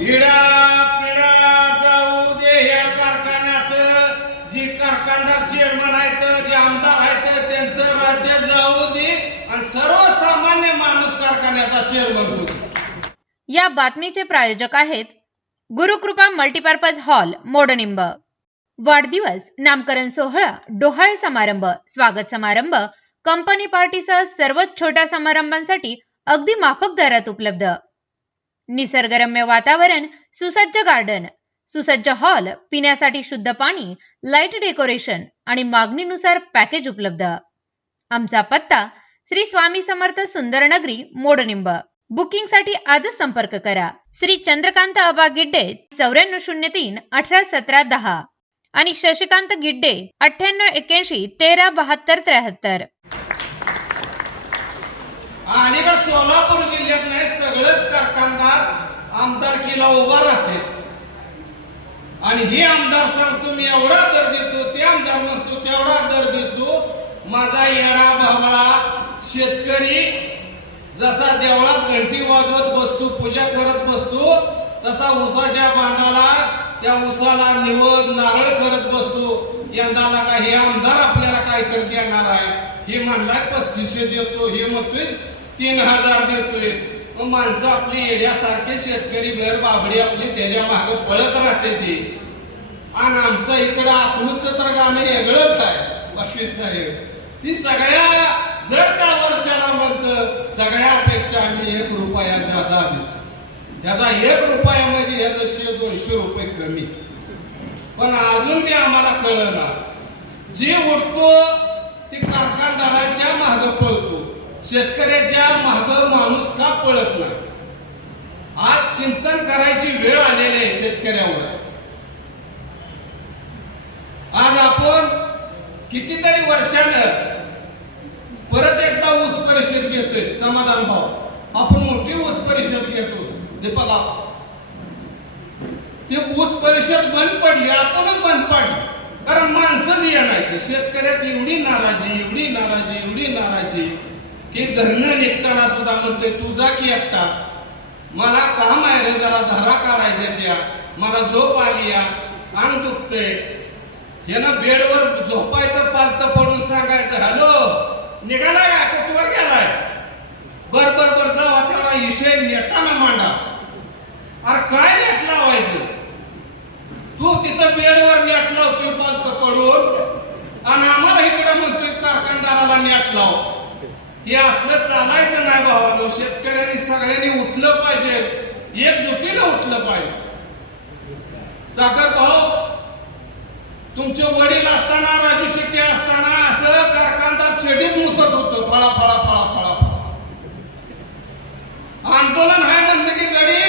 इडा पिडा जाऊ दे या जी कारखानदार चेअरमन आहेत जे आमदार आहेत त्यांचं राज्य जाऊ दे. आणि सर्वसामान्य माणूस कारखान्याचा चेअरमन या बातमीचे प्रायोजक आहेत गुरुकृपा मल्टीपर्पज हॉल मोडनिंब. वाढदिवस नामकरण सोहळा डोहाळे समारंभ स्वागत समारंभ कंपनी पार्टीसह सर्वच छोट्या समारंभांसाठी अगदी माफक दरात उपलब्ध. निसर्गरम्य वातावरण सुसज्ज गार्डन सुसज्ज हॉल पिण्यासाठी शुद्ध पाणी लाइट डेकोरेशन आणि मागणीनुसार पॅकेज उपलब्ध. आमचा पत्ता श्री स्वामी समर्थ सुंदरनगरी मोडनिंब. बुकिंगसाठी आजच संपर्क करा. श्री चंद्रकांत अबा गिड्डे चौऱ्याण्णव शून्य तीन अठरा सतरा दहा. आणि शशिकांत गिड्डे अठ्ठ्याण्णव एक्याऐंशी तेरा बहात्तर त्र्याहत्तर. आणि का सोलापूर जिल्ह्यात नाही सगळेच कारखानदार आमदारकीला उभा राहते आणि हे आमदार सांगतो मी एवढा दर देतो ते आमदार म्हणतो तेवढा दर देतो माझा येडा भावळा शेतकरी जसा देवळात घंटी वाजवत बसतो पूजा करत बसतो तसा उसाच्या बांधाला त्या उसाला निवड नारळ करत बसतो. यंदाला का हे आमदार आपल्याला काय कर येणार आहे? हे म्हणलाय पस्तीसशे देतो हे म्हणतोय तीन हजार देतोय. मग माणसं आपली एरियासारखे शेतकरी बेर बाबडी आपली त्याच्यामागे पळत राहते ती. आणि आमचं इकडं अकलूचं तर गाणे वेगळंच आहे बक्षीस साहेब. ती सगळ्या जर त्या वर्षाला म्हणतं सगळ्यापेक्षा आम्ही एक रुपया जादा देतो त्याचा एक रुपया म्हणजे याचं शे दोनशे रुपये कमी. पण अजून बी आम्हाला कळलं ना जे उठतो ते कारखानदाराच्या माग पळतो. शेतकऱ्याच्या माग माणूस का पळत नाही? आज चिंतन करायची वेळ आलेली आहे शेतकऱ्यावर. आज आपण कितीतरी वर्षानं परत एकदा ऊस परिषद घेतोय समाधान भाव. आपण मोठी ऊस परिषद घेतो. ते बघा. ते ऊस परिषद बंद पडली आपणच बंद पडली. कारण माणसंच येणार शेतकऱ्यात एवढी नाराजी एवढी नाराजी एवढी नाराजी. की घरनं निघताना सुद्धा म्हणते तू जा की एकटा. मला काम आहे रे जरा धारा काढायच्या द्या मला झोप आली या. अंग दुखते यानं बेडवर झोपायचं पालत पडून सांगायचं हॅलो निघालाय का कुठवर गेलाय? बर बर बर जावा तेव्हा विषय नेटाना मांडा. अरे काय नेट लावायचं? तू तिथं बेडवर नेट लावतोय पालत पडून. आणि आम्हाला इकडं म्हणतोय कारखानदाराला नेट लाव. हे असलं चालायचं नाही भावानो शेतकऱ्यांनी सगळ्यांनी उठलं पाहिजे. एकजुटीनं उठलं पाहिजे. साखर भाऊ तुमचे वडील असताना राजू शेट्टी असताना असं कारखानदार चेडीत मुतत होतं. फळा फळा फळा फळा फळा आंदोलन आहे म्हणलं की गडी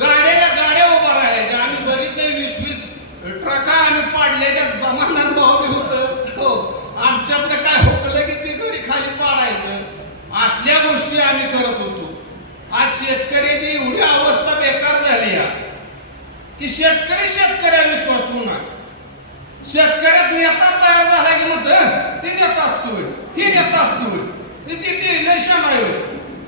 गाड्या गाड्या उभा राहायच्या. आम्ही बघितले वीस वीस ट्रका आम्ही पाडले त्यात भाऊ भाव होत. हो आमच्यातलं काय होतं की ती गडी खाली पाडायचं असल्या गोष्टी आम्ही करत होतो आज शेतकऱ्याची एवढी अवस्था बेकार झाली या की शेतकरी शेतकऱ्याला सोडतो ना. शेतकऱ्यात नेता तयार झाला की म्हणत ते नेता असतोय हे नेता असतोय ते लय शाणा आहे. होय.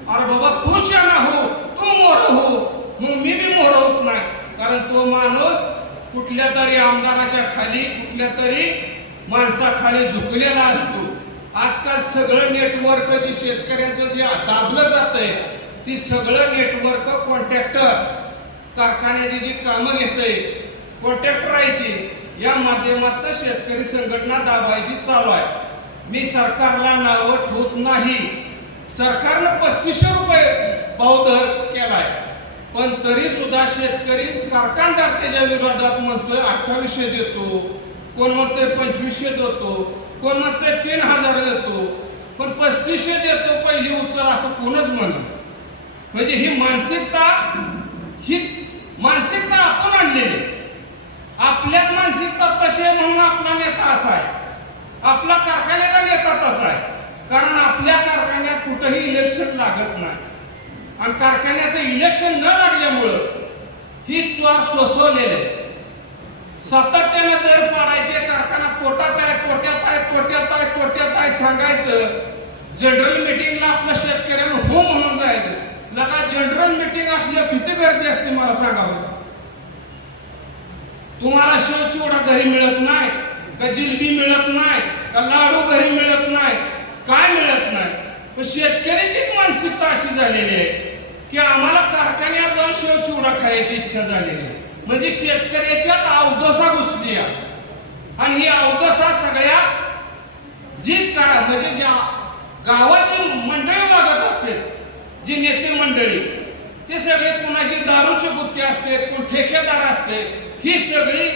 अरे बाबा तू शाणा हो तू मोर हो मग मी बी मोर होत नाही. कारण तो माणूस कुठल्या तरी आमदाराच्या खाली कुठल्या तरी माणसाखाली झुकलेला असतो. आजकाल सगळं नेटवर्क जे शेतकऱ्यांचं जे दाबलं जात आहे ती सगळं नेटवर्क कॉन्ट्रॅक्टर कारखान्याची जी कामं घेतय कॉन्ट्रॅक्टर आहे ती या माध्यमातून शेतकरी संघटना दाबायची चालू आहे. मी सरकारला नावं ठेवत नाही. सरकारनं पस्तीसशे रुपये भाव दर केलाय. पण तरी सुद्धा शेतकरी कारखानदार त्याच्या विरोधात म्हणतोय अठ्ठावीसशे देतो कोण म्हणतोय पंचवीसशे देतो कोण म्हणतोय तीन हजार देतो पण पस्तीसशे देतो पहिली उचल असं कोणच म्हणत म्हणजे ही मानसिकता ही मानसिकता आपण आणलेली आहे. आपल्यात मानसिकता तशी आहे म्हणून आपला नेता असा आहे. आपला कारखान्याचा नेता तसा आहे. कारण आपल्या कारखान्यात कुठंही इलेक्शन लागत नाही. आणि कारखान्याचं इलेक्शन न लागल्यामुळं ही चोर सोसवलेले सातत्यानं दर पाडायचे कारखाना पोटात आहे कोट्यात आहे कोट्यात आहे कोट्यात आहे सांगायचं जनरल मिटिंगला आपल्या शेतकऱ्यांना हो म्हणून जायचं. लगा जनरल मीटिंग असल्या किती गर्दी असते मला सांगावं? तुम्हाला शेव चिवडा घरी मिळत नाही का जिलबी मिळत नाही का लाडू घरी मिळत नाही काय मिळत नाही? पण शेतकऱ्याचीच मानसिकता अशी झालेली आहे की आम्हाला कारखान्यात जाऊन शेव चिवडा खायची इच्छा झालेली आहे. म्हणजे शेतकऱ्याच्यात अवदसा घुसली आणि ही अवदसा सगळ्या जी का म्हणजे ज्या गावातील मंडळी वागत असते जी नेते मंडळी ते सगळे कुणाची दारूची बुत्ती असते कोण ठेकेदार असते ही सगळी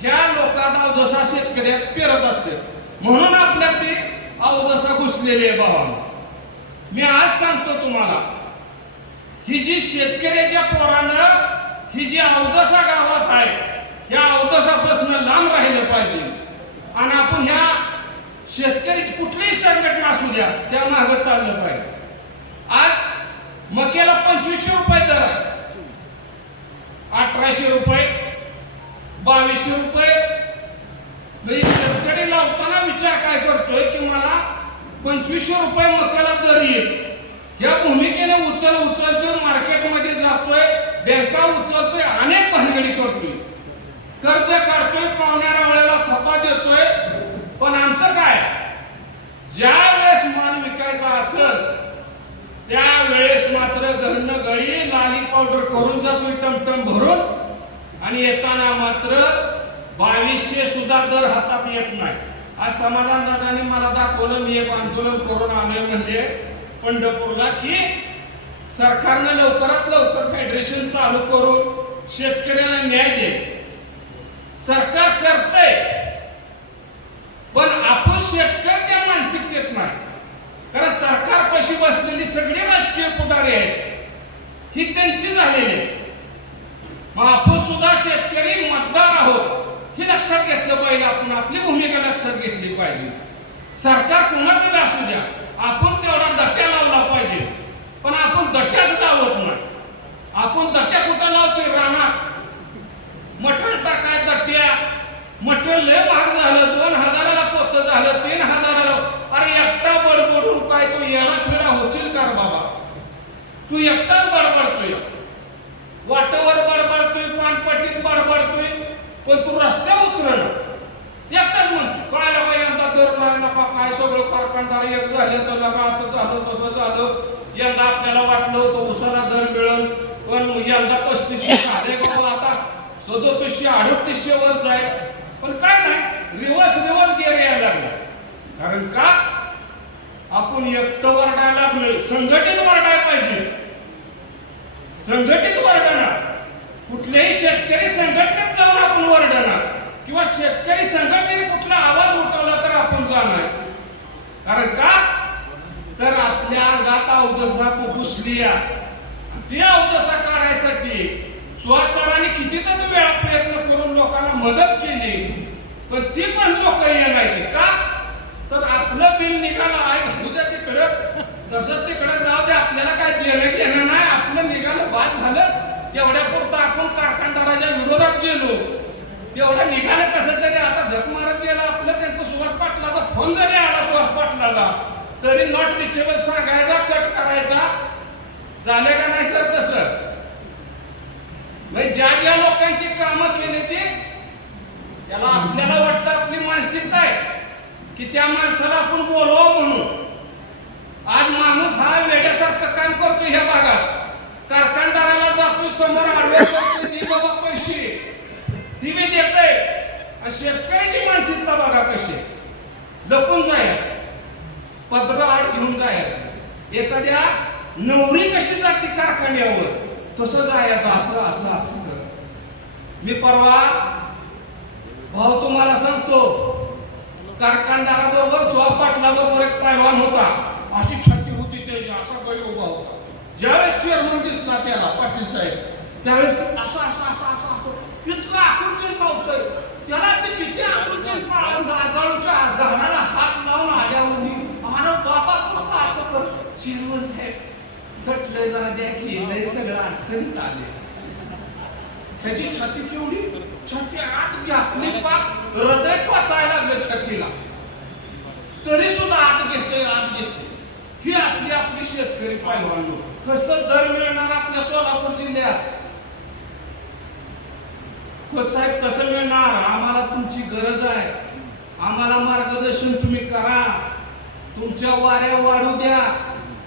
ह्या लोकांना अवदसा शेतकऱ्यात पेरत असते. म्हणून आपल्या ती अवदसा घुसलेली आहे भावानं. मी आज सांगतो तुम्हाला ही जी शेतकऱ्याच्या पोरानं ही जी अवदसा गावात आहे या अवदसापासून लांब राहिलं पाहिजे. आणि आपण ह्या शेतकरी कुठलीही संघटना असू द्या त्या मागे चाललं पाहिजे आज मक्याला पंचवीसशे रुपये दर आहे अठराशे रुपये बावीसशे रुपये म्हणजे शेतकरी लावताना विचार काय करतोय की मला पंचवीसशे रुपये मक्याला दर येईल या भूमिकेने उचल उचलतोय मार्केटमध्ये जातोय बँका उचलतोय अनेक भानगडी करतोय. कर्ज काढतोय पावणाऱ्या वेळेला थपा देतोय. पण आमचं काय? ज्या वेळेस माल विकायचा असेल त्यावेळेस मात्र घरनं गळी लाली पावडर करून जातोय टमटम भरून. आणि येताना मात्र बावीसशे सुद्धा दर हातात येत नाही. आज समाधान दादानी मला दाखवलं मी एक आंदोलन करून आलोय म्हणजे पंढरपूरला की सरकारनं लवकरात लवकर फेडरेशन चालू करून शेतकऱ्यांना न्याय दे. सरकार करतंय पण आपण शेतकरी त्या मानसिकतेत नाही. कारण सरकार पशी बसलेली सगळी राजकीय पुढारी आहेत. ही त्यांची झालेली आहे. मग आपण सुद्धा शेतकरी मतदार आहोत हे लक्षात घेतलं पाहिजे आपण आपली भूमिका लक्षात घेतली पाहिजे. सरकार कुणाचं असू द्या आपण तेवढा दट्ट्या लावला पाहिजे पण आपण दट्ट्याच लावत नाही आपण दट्ट्या कुठं लावतोय रानात मटण टाकाय दट्ट्या मटण लय महाग झालं दोन हजाराला पोत झालं तीन हजाराला. अरे एकटा बडबडून काय तू येणा फिरा होशील का बाबा? तू एकटाच बडबडतोय. वाटवर बडबडतोय पानपट्टीत बडबडतोय पण तू रस्त्यावर उतरण एकटाच म्हणतो काय लागा यंदा दर नाही नका काय सगळं कारखानदार एक झाले तर लगा असं झालं तसं झालं. यंदा आपल्याला वाटलं तो उसाला दर मिळेल. पण यंदा पस्तीसशे झाले बाबा आता. सदोतीसशे अडतीसशे वर जाईल पण काय नाही रिवर्स रिवर्स गिअर यायला लागला. कारण का? आपण एकटं वरडायला लागलोय. संघटित वरडाय पाहिजे. संघटित वरडणार कुठल्याही शेतकरी संघटनेत जाऊन आपण वरडणार किंवा शेतकरी संघटनेने कुठला आवाज उठवला तर आपण जाणार कारण का तर आपल्या अंगात अवदसा घुसली ती अवदसा काढायसाठी सुहास सरांनी किती तर वेळा प्रयत्न करून लोकांना मदत केली पण ती काही नाही का? तर आपलं बिल निघालं आहे घालू द्या तिकडं. तसंच तिकडे जाऊ दे आपल्याला काय देणं घेणं नाही. आपलं निघालं बाद झालं. तेवढ्या पुरतं आपण कारखानदाराच्या विरोधात गेलो. तेवढं निघालं कसं तरी? आता झक मारत गेला आपलं त्यांचं सुभाष पाटलाचा फोन जरी आला सुभाष पाटलाला तरी नॉट रिचेबल सांगायचा कट करायचा. झालं का नाही सर तसं? म्हणजे ज्या ज्या लोकांची कामं केली ती त्याला आपल्याला वाटतं आपली मानसिकता आहे की त्या माणसाला आपण बोलवावं म्हणून. आज माणूस हा वेड्यासारखं काम करतो ह्या भागात. कारखानदाराला जातो समोर आडवे करतो बाबा पैसे. ती मी देते आणि शेतकऱ्याची मानसिकता बघा कशी लपून जायचं. पत्र आड घेऊन जायचं. एखाद्या नवरी कशी जाते कारखान्यावर? तसं जायचं असं असं असं. मी परवा भाऊ तुम्हाला सांगतो कारखानदाराबरोबर सुहा पाटलाबरोबर एक पैलवान होता. अशी छाती होती त्याची असा गडी उभा होता. ज्यावेळेस चेअरमन दिसला त्याला पाटील साहेब त्यावेळेस असं असं असं असं असं इतकं आकुंचन पावतोय. त्याला ते किती आकुंचन पाळून राजाळूच्या झाडाला हात लावून आल्यावर मानव बाबा बाबा असं कर? चेअरमन साहेब घटलं जरा द्या की लय सगळं अडचणीत आले. त्याची छाती केवढी? छाती आत घातली पाक हृदय पचायला लागलं छातीला. तरी सुद्धा आत घेतोय आत घेतोय. ही असली आपली शेतकरी पैलवान. लोक कसं दर मिळणार आपल्या सोलापूर जिल्ह्यात? साहेब कसं मिळणार? आम्हाला तुमची गरज आहे. आम्हाला मार्गदर्शन तुम्ही करा. तुमच्या वाऱ्या वाढू द्या.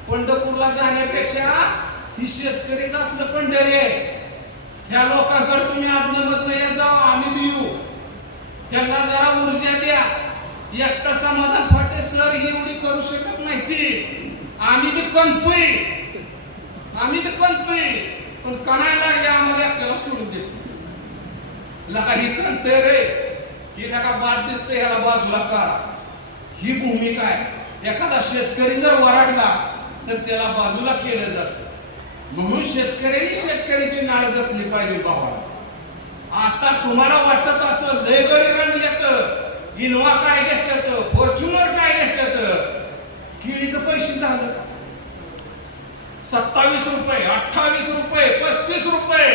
पंढरपूरला जाण्यापेक्षा ही शेतकरीच आपलं पंढरी आहे. ह्या लोकांकडे तुम्ही आत्ममधनं येत जाऊ आम्ही बी येऊ. त्यांना जरा ऊर्जा द्या. एकटा समाधान फाटे सर एवढी करू शकत नाही ती आम्ही बी कणतोय. आम्ही बी कणतोय. पण कणायला लागले आम्हाला एकट्याला सोडून देत लका ही कणते रे. ही नका बाद दिसते ह्याला बाजूला का ही भूमिका आहे एखादा शेतकरी जर वराडला तर त्याला बाजूला केलं जातं. म्हणून शेतकऱ्यांनी शेतकऱ्याची नाळ जपली पाहिजे बाबा आता तुम्हाला वाटत असं लय गडी घेत इनोवा काय घेतात फॉर्च्युनर काय घेतात? किळीचं पैसे झालं. सत्तावीस रुपये अठ्ठावीस रुपये पस्तीस रुपये.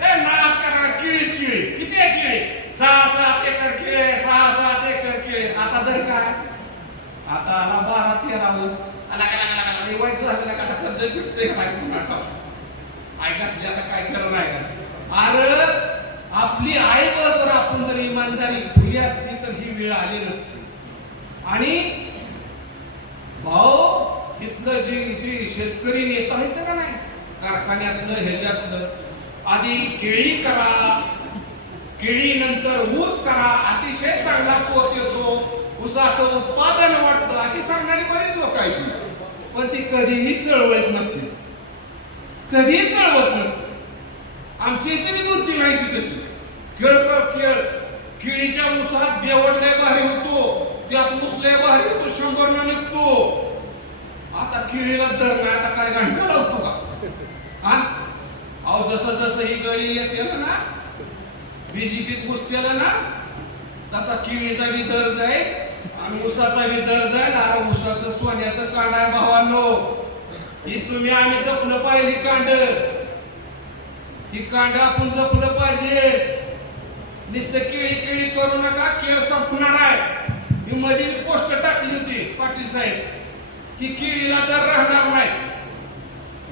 हे नाक करणार किळीच किळी. किती आहे किळी? सहा सात एकर किळे सहा सात एकर किळे. आता दर काय? आता आला बारा तेरावर आला का लागला झालं आता कर्ज फिटते काय पुन्हा ऐका आता काय करणार आहे का अरे आपली आई बरोबर आपण जर इमानदारी खुली असती तर ही वेळ आली नसती. आणि भाऊ तिथलं जे जे शेतकरी नेता आहेत का नाही कारखान्यातलं ह्याच्यातलं आधी केळी करा केळी नंतर ऊस करा अतिशय चांगला पोत येतो. उसाचं उत्पादन वाढतं अशी सांगणारी बरेच लोक आहेत. पण ती कधीही चळवळत नसते. कधीही चळवत नसते. आमची इथे बुद्धी माहिती तशी खेळ खेळ? किडीच्या उसात बेवड लय भारी होतो. त्यात ऊस लय भारी होतो शंभर न निघतो. आता किडीला दर नाही आता काय घंटा लावतो का? हा? अहो जसं जसं ही गळी येते ना बीजेपीत घुसतेला ना तसा किडीचा बी दर जाईल. आणि उसाचा बी दर जाईल अरे सोन्याचं कांड आहे भावांनो. ही तुम्ही आम्ही जपलं पाहिजे कांड. ही कांड आपण जपलं पाहिजे. नुसतं केळी केळी करू नका केळ संपणार आहे. मी मध्ये पोस्ट टाकली होती पाटील साहेब की केळीला दर राहणार नाही.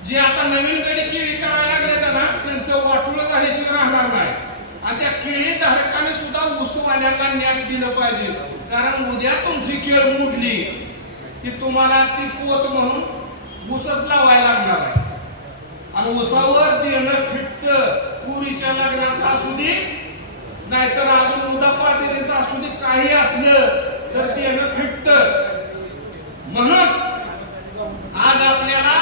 जे आता नवीन गडी केळी करायला लागले ना त्यांचं वाटूळ झाल्याशिवाय राहणार नाही. आणि त्या केळी धारकाने सुद्धा उसवाल्याला न्याय दिलं पाहिजे. कारण उद्या तुमची केळ मुडली की तुम्हाला ती पोत म्हणून ऊसच लावायला लागणार आहे. आणि उसावर देणं फिट्ट पुरीच्या लग्नाचं असू दे नाहीतर अजून उदा पातळीचं असू दे काही असलं तर देणं फिट्ट. म्हणून आज आपल्याला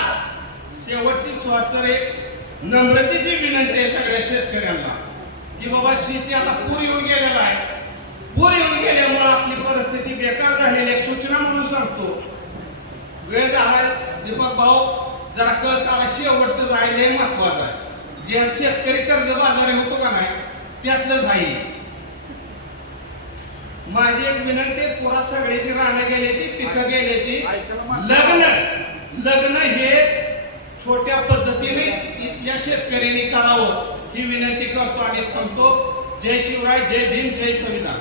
शेवटची स्वासरे एक नम्रतेची विनंती आहे सगळ्या शेतकऱ्यांना की बाबा शेती आता पूर येऊन गेलेला आहे. पूर येऊन गेल्यामुळे आपली परिस्थिती बेकार झालेली एक सूचना म्हणून सांगतो. वेळ झाला दीपक भाऊ जरा कळत आला शेवटचं जायला महत्वाचं आहे. जे शेतकरी कर्ज बाजारी होतो का नाही त्यातलं आहे माझी एक विनंती पुरा पुरा ती राहणं गेले ती पिकं गेले ती लग्न लग्न हे छोट्या पद्धतीने इथल्या शेतकऱ्यांनी करावं ही विनंती करतो आणि थांबतो. जय शिवराय जय भीम जय संविधान.